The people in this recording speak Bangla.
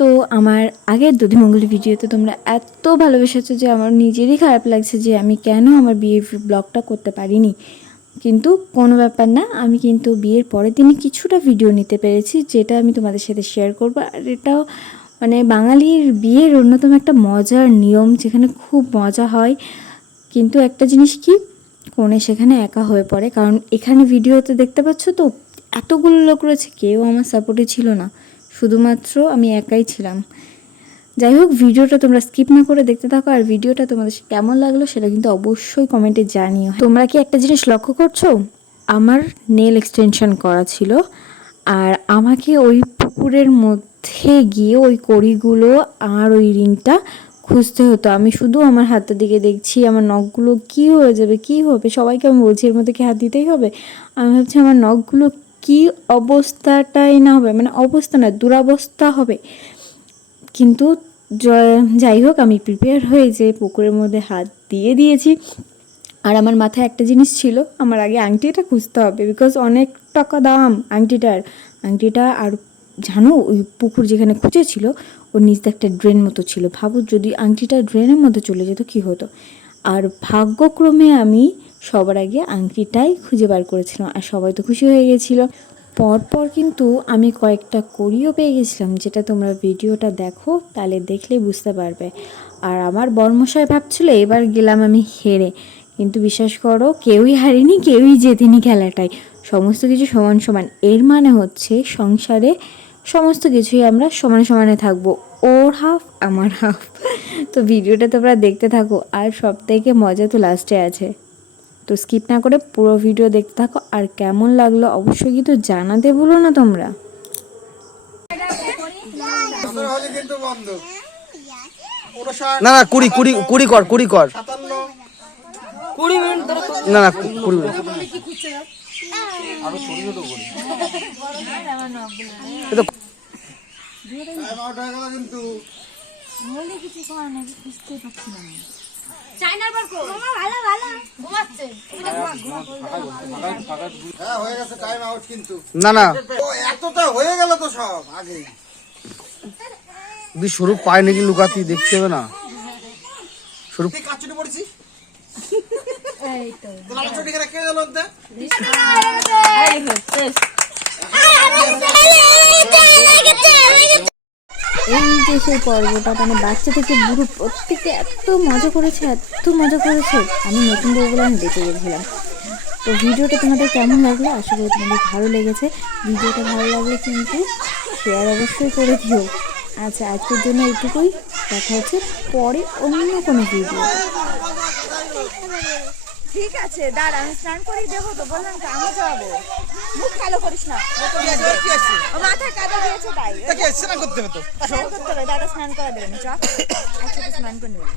তো আমার আগের দধিমঙ্গলি ভিডিওতে তোমরা এত ভালোবেসেছো যে আমার নিজেরই খারাপ লাগছে যে আমি কেন আমার বিয়ের ব্লগটা করতে পারিনি। কিন্তু কোনো ব্যাপার না, আমি কিন্তু বিয়ের পরের দিনই কিছুটা ভিডিও নিতে পেরেছি, যেটা আমি তোমাদের সাথে শেয়ার করব। আর এটাও মানে বাঙালির বিয়ের অন্যতম একটা মজার নিয়ম, যেখানে খুব মজা হয়। কিন্তু একটা জিনিস কি কনে সেখানে একা হয়ে পড়ে। কারণ এখানে ভিডিওতে দেখতে পাচ্ছ তো, এতগুলো লোক রয়েছে, কেউ আমার সাপোর্টে ছিল না। শুধুমাত্র আমি একাই ছিলাম। যাই হোক, ভিডিওটা তোমরা স্কিপ না করে দেখতে থাকো আর ভিডিওটা তোমাদের কেমন লাগল সেটা কিন্তু অবশ্যই কমেন্টে জানিও। তোমরা কি একটা জিনিস লক্ষ্য করছ? আমার নেল এক্সটেনশন করা ছিল আর আমাকে ওই পুকুরের মধ্যে গিয়ে ওই কড়িগুলো আর ওই রিংটা খুঁজতে হতো। আমি শুধু আমার হাতের দিকে দেখছি, আমার নখগুলো কি হয়ে যাবে, কি হবে? সবাইকে আমি বলছি এর মধ্যে কি হাত দিতেই হবে? আমি ভাবছি আমার নখগুলো কি অবস্থাটাই না হবে মানে অবস্থা না দুরাবস্থা হবে। কিন্তু যাই হোক, আমি প্রিপেয়ার হয়ে যে পুকুরের মধ্যে হাত দিয়ে দিয়েছি। আর আমার মাথায় একটা জিনিস ছিল, আমার আগে আংটিটা খুঁজতে হবে বিকজ অনেক টাকা দাম আংটিটার। আংটিটা আর জানো, ওই পুকুর যেখানে খুঁজেছিল, ওর নিচে একটা ড্রেন মতো ছিল। ভাবো যদি আংটিটা ড্রেনের মধ্যে চলে যেত, কি হতো? আর ভাগ্যক্রমে আমি সবার আগে আংটিটাই খুঁজে বার করেছিলাম আর সবাই তো খুশি হয়ে গেছিল। পরপর কিন্তু আমি কয়েকটা করিও পেয়ে গেছিলাম, যেটা তোমরা ভিডিওটা দেখো, তাহলে দেখলেই বুঝতে পারবে। আর আমার বর্মশাই ভাবছিল এবার গেলাম আমি হেরে। কিন্তু বিশ্বাস করো, কেউই হারিনি, কেউই জেতেনি খেলাটায় সমস্ত কিছু সমান সমান। এর মানে হচ্ছে সংসারে সমস্ত কিছুই আমরা সমানে সমানে থাকব। ওর হাফ, আমার হাফ। তো ভিডিওটা তোমরা দেখতে থাকো। আর সব থেকে মজা তো লাস্টে আছে। তো স্কিপ না করে পুরো ভিডিও দেখতে থাকো। আর কেমন লাগল অবশ্যই কিন্তু জানাতে ভুলো না তোমরা। কিন্তু না না কুড়ি কুড়ি কুড়ি কর কুড়ি কর। না না কুড়ি এ তো টাইম আউট হয়ে গেল কিন্তু হ্যাঁ হয়ে গেছে টাইম আউট কিন্তু। না না। ও এতটা হয়ে গেল তো সব আগেই তুই স্বরূপ পায় নাকি লুকাতি দেখতে হবে না। স্বরূপ কাচুটি পড়েছি তো। লাল চটি করে কে গেল ওতে? যে সেই পর্বটা মানে বাচ্চা থেকে বুড়ো প্রত্যেকে এত মজা করেছে, এত মজা করেছে। আমি নতুন বউগুলো আমি দেখে গেছিলাম। তো ভিডিওটা তোমাদের কেমন লাগল? আশা করি তোমাদের ভালো লেগেছে। ভিডিওটা ভালো লাগলে কিন্তু শেয়ার অবশ্যই করে দিও। আচ্ছা আজকের জন্য এইটুকুই। দেখা হচ্ছে পরে অন্য কোনো ভিডিও ঠিক আছে, দাঁড়া, আমি স্নান করেই দেবো তো, বললাম তো যাব। মুখ কালো করিস না। মাথায় কাদা দিয়েছে তাই? স্নান করতে হবে তো। স্নান করতে হবে দাদা স্নান করা দেবেন চ একসাথে স্নান করে নেবেন